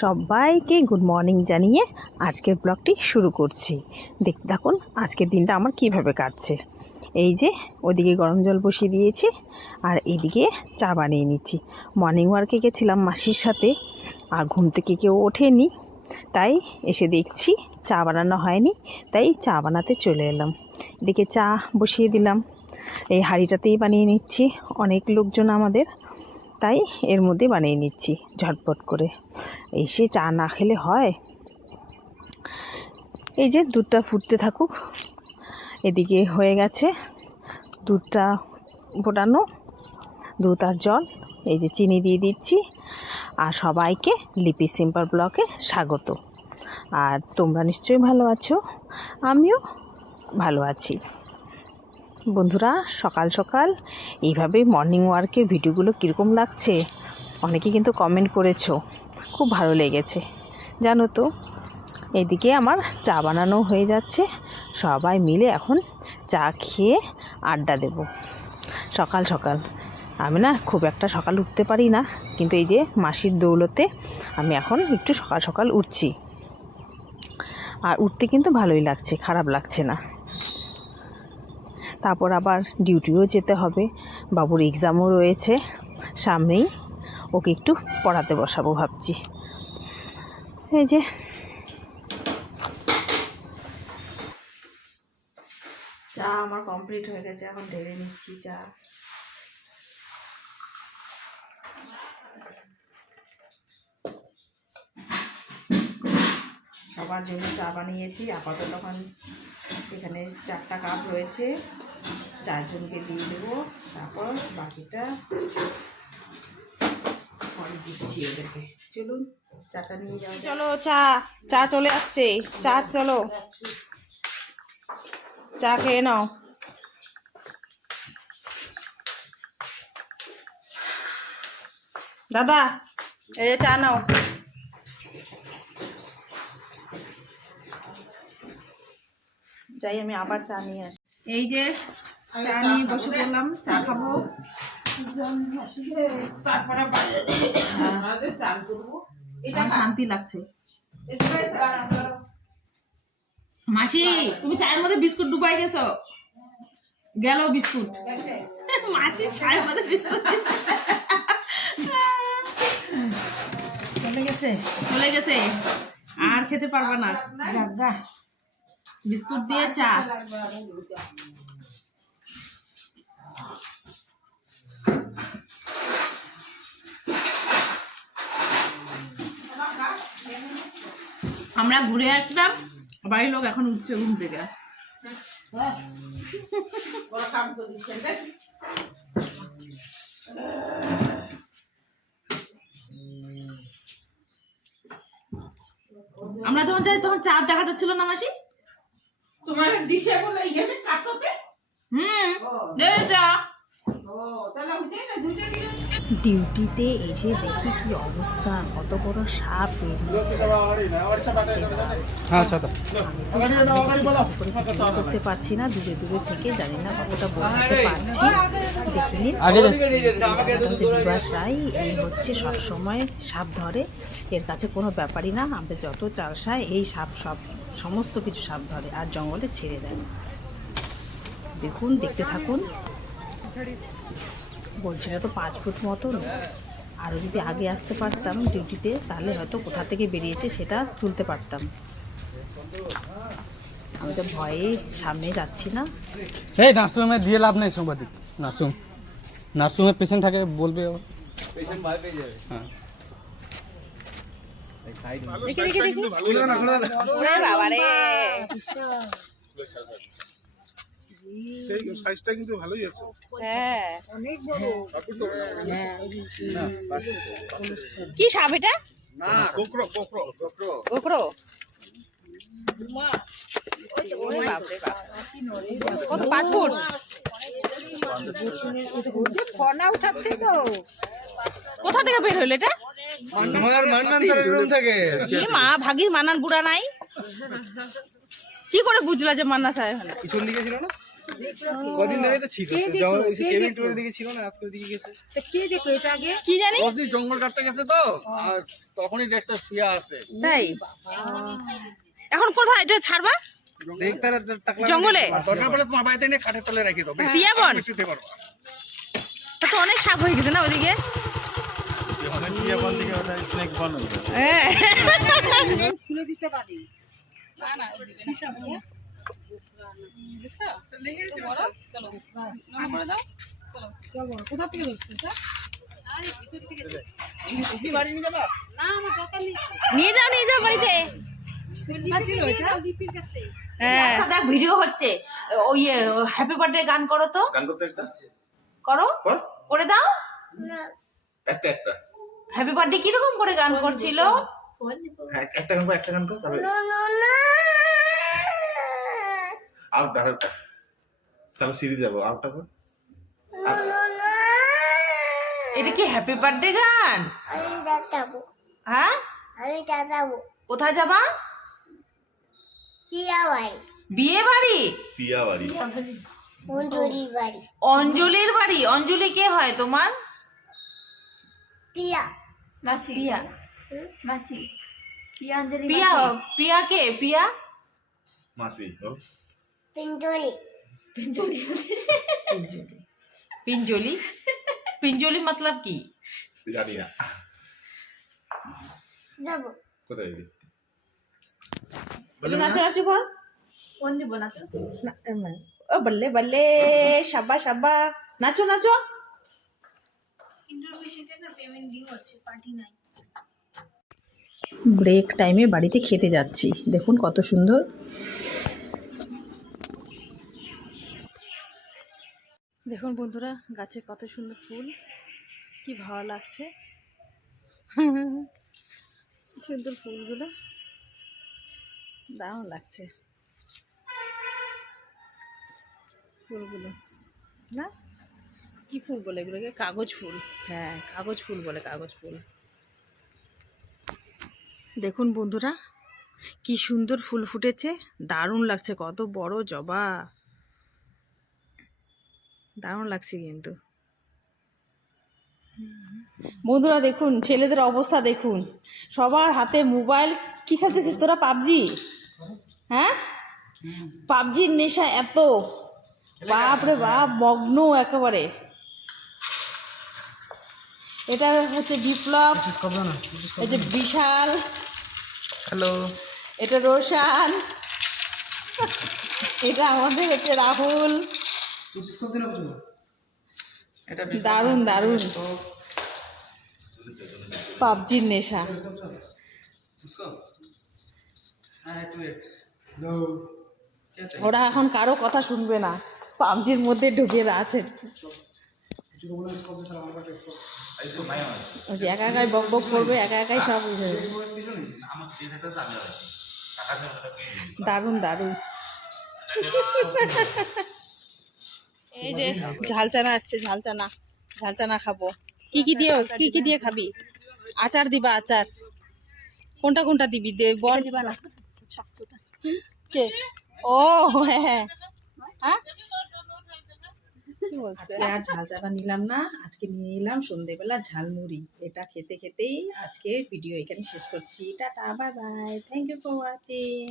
সবাইকে good morning জানিয়ে আজকের ব্লগটি শুরু করছি। দেখতে থাকুন আজকের দিনটা আমার কিভাবে কাটছে। এই যে ওদিকে গরম জল বসিয়ে দিয়েছি আর এদিকে চা বানিয়ে নিচ্ছি। মর্নিং ওয়ার্কে গেছিলাম মাসির সাথে, আর ঘুম থেকে কেউ ওঠেনি, তাই এসে দেখছি চা বানানো হয়নি, তাই চা বানাতে চলে এলাম। এদিকে চা বসিয়ে দিলাম, এই হাঁড়িটাতেই বানিয়ে নিচ্ছি, অনেক লোকজন আমাদের, তাই এর মধ্যে বানিয়ে নিচ্ছি ঝটপট করে। এসে চা না খেলে হয়। এই যে দুধটা ফুটতে থাকুক, এদিকে হয়ে গেছে দুধটা ফোটানো, দুধ আর জল। এই যে চিনি দিয়ে দিচ্ছি। আর সবাইকে লিপি সিম্পল ব্লগে স্বাগত। আর তোমরা নিশ্চয়ই ভালো আছো, আমিও ভালো আছি। বন্ধুরা, সকাল সকাল এইভাবে মর্নিং ওয়ার্কের ভিডিওগুলো কীরকম লাগছে অনেকে কিন্তু কমেন্ট করেছো, খুব ভালো লেগেছে জানো তো। এদিকে আমার চা বানানো হয়ে যাচ্ছে, সবাই মিলে এখন চা খেয়ে আড্ডা দেব। সকাল সকাল আমি না খুব একটা সকাল উঠতে পারি না, কিন্তু এই যে মাসির দৌলতে আমি এখন একটু সকাল সকাল উঠছি, আর উঠতে কিন্তু ভালোই লাগছে, খারাপ লাগছে না। তারপর আবার ডিউটিও যেতে হবে, বাবুর এক্সামও রয়েছে সামনেই, ওকে একটু পড়াতে বসাবো ভাবছি। এই যে চা আমার কমপ্লিট হয়ে গেছে, এখন ঢেলে নিচ্ছি চা। সবার জন্য চা বানিয়েছি, আপাতত তখন এখানে 4টা কাপ রয়েছে, 4 জনকে দিয়ে দেবো, তারপর বাকিটা দিচ্ছি ওদেরকে। চলুন চাটা নিয়ে যাও। চলো চা চলে আসছে, চা চলো চা খেয়ে নাও। দাদা এই চা নাও। যাই আমি আবার চা নিয়ে আসি। এই যে চা নিয়ে বসে পড়লাম, চা খাবো। শান্তি লাগছে। মাসি তুমি চায়ের মধ্যে বিস্কুট ডুবাই গেছো, গেল বিস্কুট। মাসি চায়ের মধ্যে বিস্কুট চলে গেছে, আর খেতে পারবা না। বিস্কুট দিয়ে চা। আমরা ঘুরে আসলাম, বাড়ির লোক এখন উঠছে ঘুম থেকে। আমরা যখন যাই তখন চাঁদ দেখা যাচ্ছিল না মাসি, তোমার দিশে বলে এখানে কাটতে। ডিউটিতে এসে দেখি কি অবস্থা, কত বড় সাপ করতে পারছি না, দূরে দূরে থেকে জানি না কতটা বোঝাতে পারছি। দেখিনি বিবাস রায় এই হচ্ছে সবসময় সাপ ধরে, এর কাছে কোনো ব্যাপারই না, আমাদের যত চালসায় এই সাপ সমস্ত কিছু সাপ ধরে আর জঙ্গলে ছেড়ে দেয়। দেখুন, দেখতে থাকুন। বলছি না তো 5 ফুট মতন, আরও যদি আগে আসতে পারতাম ডিউটিতে তাহলে হয়তো কোথা থেকে বেরিয়েছে সেটা তুলতে পারতাম। আমি তো ভয়ে সামনে যাচ্ছি না। এই নার্সিংহোমে দিয়ে লাভ নেই, সাংবাদিক নার্সিংহোমে পেশেন্ট থাকে বলবে, পেশেন্ট ভয় পেয়ে যাবে। হ্যাঁ সেই সাইজটা কিন্তু ভালোই আছে। হ্যাঁ অনেক বড়। কি সাপ এটা? না কোকরো কোকরো কোকরো কোকরো। বাপরে বাপ, কত 5 ফুট? কণা উঠাচ্ছে তো। কোথা থেকে বের হলো এটা? মান্নান স্যারের রুম থেকে। কি মা ভাগির মান্নান বুড়া নাই? কি করে বুঝলা যে মান্না স্যার? পিছন দিকে ছিল না? কদিন ধরে তো ছিল যখন ওই কেবিন টুরের দিকে ছিল না, আজকে ওদিকে গেছে। তা কে দেখলো এটা আগে? কি জানি ওদিকে জঙ্গল কাটতে গেছে তো, আর তখনই দেখছে শুয়ে আছে। তাই এখন কোথায় এটা ছাড়বা? দেখতে টাকলা জঙ্গলে? দরকার পড়লে তোমার বাড়িতে নিয়ে খাটের তলে রেখে দাও। পিয়া বন? শুতে পারবা। তা তো অনেক সাপ হয়ে গেছে না ওদিকে। হ্যাঁ। খুলে দিতে পারি। কোথা থেকে ধরছো এটা? না, আমার দরকার নেই। নিয়ে যাও বাড়িতে। ছিল এটা লিপির কাছে। হ্যাঁ দেখ ভিডিও হচ্ছে। ওই হ্যাপি বার্থডে গান করো তো। গান করতে একটা করো, কর করে দাও। একটা একটা হ্যাপি বার্থডে কিরকম করে গান করছিল? হ্যাঁ, একটা গান কর তাহলে আউটটা আউটটা তাহলে সিরিজ যাবো আউটটা কর এটা কি হ্যাপি বার্থডে গান? আমি যাবো, হ্যাঁ আমি যাবো কোথায় যাবা? পিয়া বাড়ি, বিয়ে বাড়ি? টিয়া বাড়ি মঞ্জুরির বাড়ি। অঞ্জলির বাড়ি? অঞ্জলি কে হয় তোমার? পিয়া, মাসি পিয়া? মাসি পিয়া অঞ্জলি পিয়া? পিয়া কে? পিয়া মাসি ও পিঞ্জলি, পিঞ্জলি? পিঞ্জলি মতলব কি? জানি না যাবো। কোথায় যাবি নাচো বল। কোন দিব নাচো? ও বল্লে বল্লে শাবা শাবা নাচো। ব্রেক টাইমে বাড়িতে খেতে যাচ্ছি, দেখুন কত সুন্দর। দেখুন বন্ধুরা গাছে কত সুন্দর ফুল, কি ভালো লাগছে। সুন্দর ফুলগুলো দারুণ লাগছে ফুলগুলো না। কি ফুল বলে এগুলোকে? কাগজ ফুল। হ্যাঁ কাগজ ফুল বলে, কাগজ ফুল। দেখুন বন্ধুরা কি সুন্দর ফুল ফুটেছে, দারুণ লাগছে। কত বড় জবা, দারুণ লাগছে কিন্তু। বন্ধুরা দেখুন ছেলেদের অবস্থা দেখুন, সবার হাতে মোবাইল। কি খেলতেছিস তোরা? পাবজি? হ্যাঁ পাবজির নেশা এত, বাপরে বাপ, মগ্ন একেবারে। এটা হচ্ছে বিপ্লব, এই যে বিশাল, হ্যালো, এটা রোশান, এটা আমাদের হচ্ছে রাহুল। দারুণ পাবজির নেশা। ওরা এখন কারো কথা শুনবে না, পাবজির মধ্যে ঢুকে আছে। ওই যে একা একাই বক বক করবে, একা একাই সব বুঝে যাবে। দারুণ এই যে ঝাল চানা আসছে, ঝাল চানা খাবো। কি কি দিয়ে খাবি? আচার দিবা? আচার কোনটা দিবি? দে বল। কে? ও হ্যাঁ আজকে আর ঝাল চানা নিলাম না, আজকে নিয়ে নিলাম সন্ধেবেলা ঝালমুড়ি। এটা খেতে খেতেই আজকে ভিডিও এখানে শেষ করছি। Ta ta, bye bye, thank you for watching.